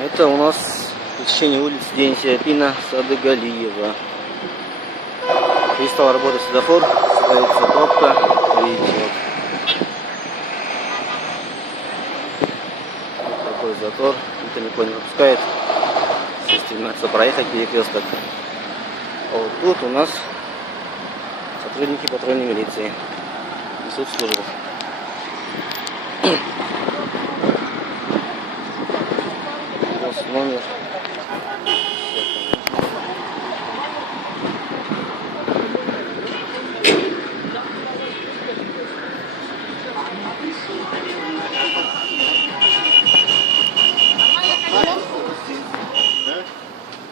Это у нас пересечение улиц День Сиапина, Садыгалиева. Перестал работать светофор, ставится пробка. Видите, вот такой затор, никто никого не пропускает. Все стремятся проехать перекресток. А вот тут у нас сотрудники патрульной милиции несут службу. Номер.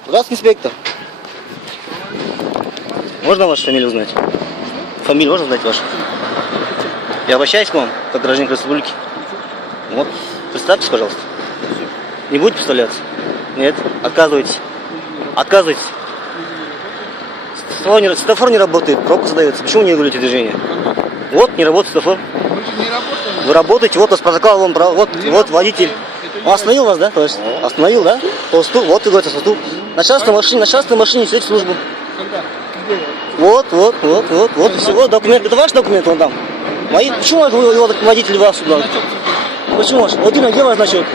Здравствуйте, инспектор. Можно вашу фамилию узнать? Фамилию можно узнать вашу? Я обращаюсь к вам, как гражданин республики. Вот, представьтесь, пожалуйста. Не будете представляться? Нет? Отказывайтесь. Отказывайтесь. Светофор не работает, пробка задается. Почему не регулируете движение? Вот, не работает светофор. Вы работаете, вот у вас протокол, вот водитель. Он остановил вас, да, товарищ? Остановил, да? Посту, вот ты говорите, посту. На частной машине несете службу. Вот, всего документ. Это ваш документ, он там. Мои? Почему его водитель вас сюда? Почему? Вот именно, где ваш значок?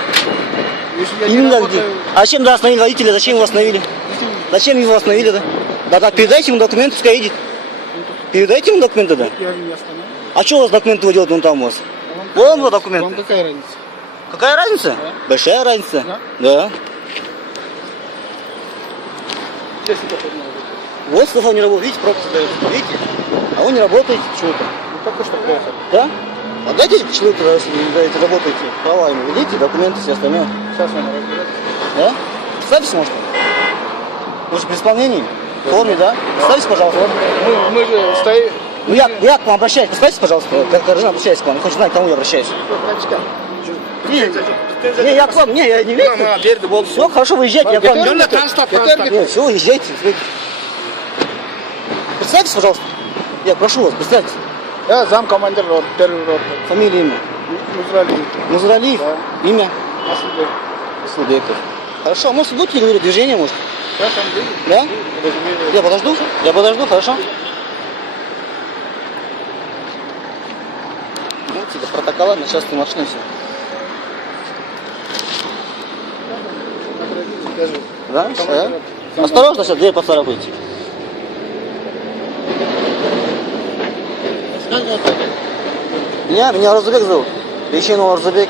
Именно где? А зачем, да, остановили водителя? Зачем его остановили? Зачем его остановили, да? Да так, передайте ему документы, пускай едет. Передайте ему документы, да? А что у вас документы вы делаете, вон там у вас? Вон его документы. Вам какая разница? Какая разница? Да. Большая разница. Да. Вот светофор не работает. Видите, пробка задается. Видите? А вы не работаете почему-то. Ну только что плохо. Да? Отдайте человеку, если вы работаете. Права ему видите, документы, все остальное. Сейчас он разберется. Да? Представьтесь, может? Может, при исполнении? В форме, да? Представьтесь, пожалуйста. Мы же стоим. Ну я к вам обращаюсь. Представьтесь, пожалуйста. Как гражданин обращаюсь к вам. Я хочу знать, к кому я обращаюсь. Не, я к вам, я не верю. Все, хорошо, выезжайте, я к вам. Нет, все, езжайте. Представьтесь, пожалуйста. Я прошу вас, представьтесь. Я замкомандир первый роты. Фамилия, имя? Музралиев. Музралиев? Да. Имя? Асылбек. Асылбеков. Хорошо, а может будете говорить движение, может? Сейчас он выйдет. Да? Я подожду? Я подожду, хорошо? Вот это протокола на частной машине все. Да? Да? Осторожно, сейчас дверь поцарапайте. Меня Розубек зовут. Веченов Розубек.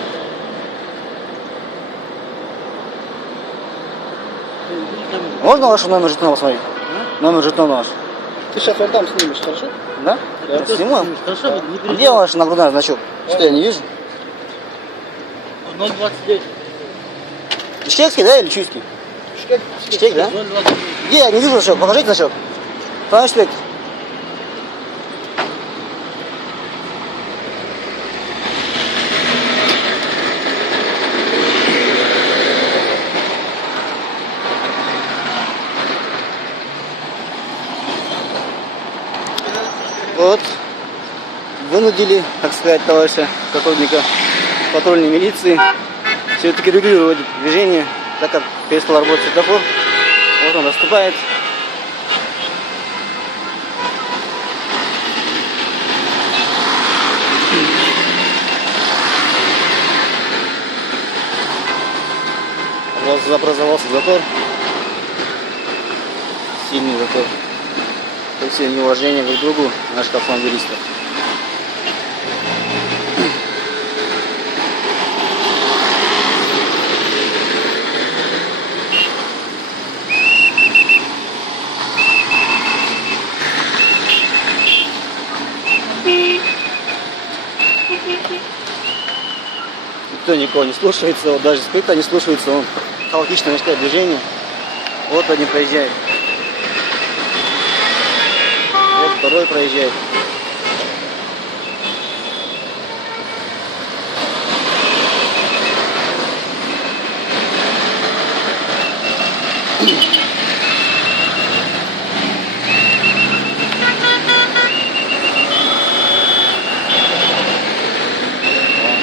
Можно ваш номер жетона посмотреть? Номер жетона ваш. Ты сейчас вот там снимешь, хорошо? Да? Да, сниму. Хорошо, где ваш нагрудный значок? Что, я не вижу? 029. Бишкекский, да, или чуйский? Бишкек, да? Где, я не вижу значок, покажите значок. Товарищ инспектор. Вот, вынудили, так сказать, товарища сотрудника патрульной милиции все-таки регулировать движение, так как перестал работать светофор. Вот он наступает. Образовался затор, сильный затор. Это все неуважение друг к другу наших автомобилистов. Никто никого не слушается, вот даже скрыто не слушается, он хаотично начинает движение. Вот один проезжает. Вот второй проезжает.